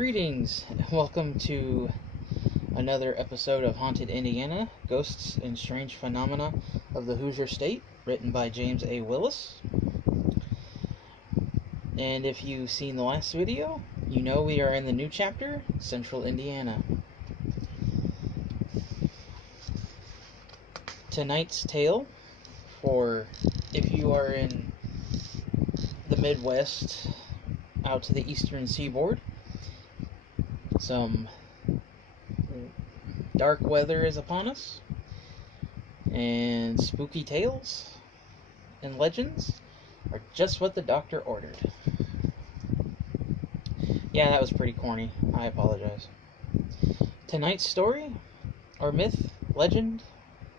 Greetings, welcome to another episode of Haunted Indiana, Ghosts and Strange Phenomena of the Hoosier State, written by James A. Willis. And if you've seen the last video, you know we are in the new chapter, Central Indiana. Tonight's tale, for if you are in the Midwest, out to the eastern seaboard, some dark weather is upon us, and spooky tales and legends are just what the doctor ordered. Yeah, that was pretty corny. I apologize. Tonight's story, or myth, legend,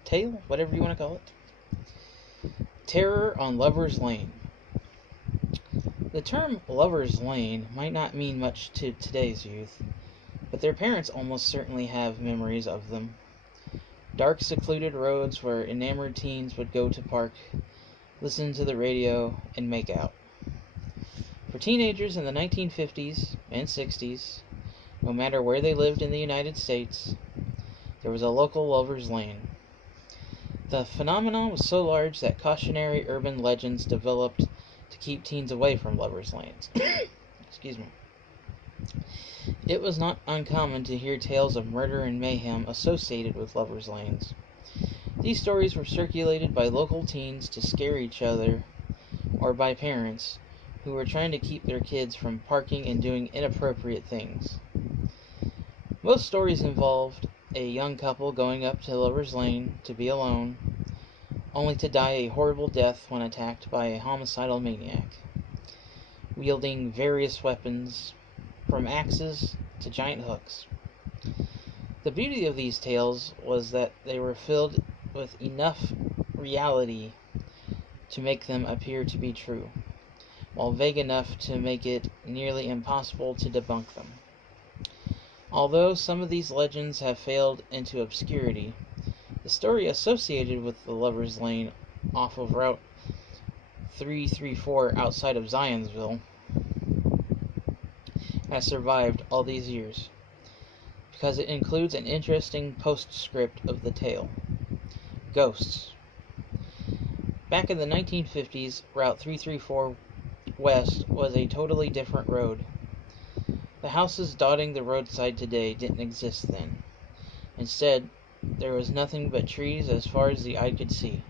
tale, whatever you want to call it. Terror on Lover's Lane. The term Lover's Lane might not mean much to today's youth, but their parents almost certainly have memories of them. Dark, secluded roads where enamored teens would go to park, listen to the radio, and make out. For teenagers in the 1950s and 60s, no matter where they lived in the United States, there was a local Lover's Lane. The phenomenon was so large that cautionary urban legends developed to keep teens away from Lover's Lanes. Excuse me. It was not uncommon to hear tales of murder and mayhem associated with Lover's Lanes. These stories were circulated by local teens to scare each other, or by parents who were trying to keep their kids from parking and doing inappropriate things. Most stories involved a young couple going up to Lover's Lane to be alone, only to die a horrible death when attacked by a homicidal maniac, wielding various weapons, from axes to giant hooks. The beauty of these tales was that they were filled with enough reality to make them appear to be true, while vague enough to make it nearly impossible to debunk them. Although some of these legends have failed into obscurity, the story associated with the Lover's Lane off of Route 334 outside of Zionsville has survived all these years, because it includes an interesting postscript of the tale. Ghosts. Back in the 1950s, Route 334 West was a totally different road. The houses dotting the roadside today didn't exist then. Instead, there was nothing but trees as far as the eye could see.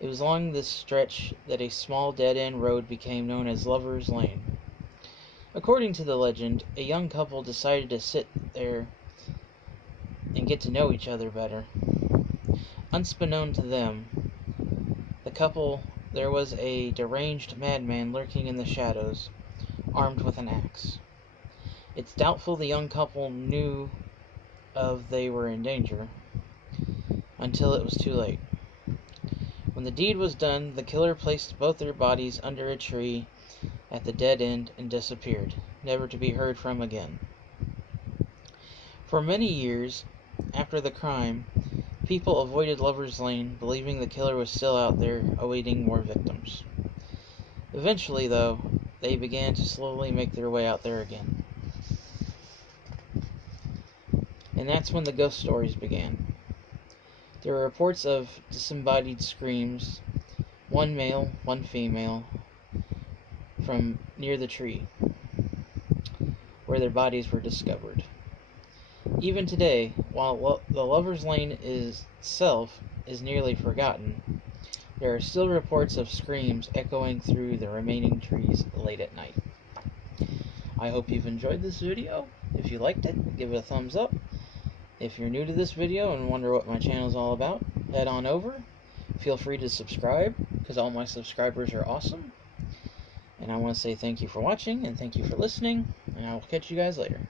It was along this stretch that a small dead-end road became known as Lover's Lane. According to the legend, a young couple decided to sit there and get to know each other better. Unbeknown to them, there was a deranged madman lurking in the shadows, armed with an axe. It's doubtful the young couple knew they were in danger, until it was too late. When the deed was done, the killer placed both their bodies under a tree at the dead end and disappeared, never to be heard from again. For many years after the crime, people avoided Lover's Lane, believing the killer was still out there awaiting more victims. Eventually, though, they began to slowly make their way out there again. And that's when the ghost stories began. There were reports of disembodied screams, one male, one female, from near the tree, where their bodies were discovered. Even today, while the Lover's Lane itself is nearly forgotten, there are still reports of screams echoing through the remaining trees late at night. I hope you've enjoyed this video. If you liked it, give it a thumbs up. If you're new to this video and wonder what my channel is all about, head on over. Feel free to subscribe, because all my subscribers are awesome. And I want to say thank you for watching, and thank you for listening, and I will catch you guys later.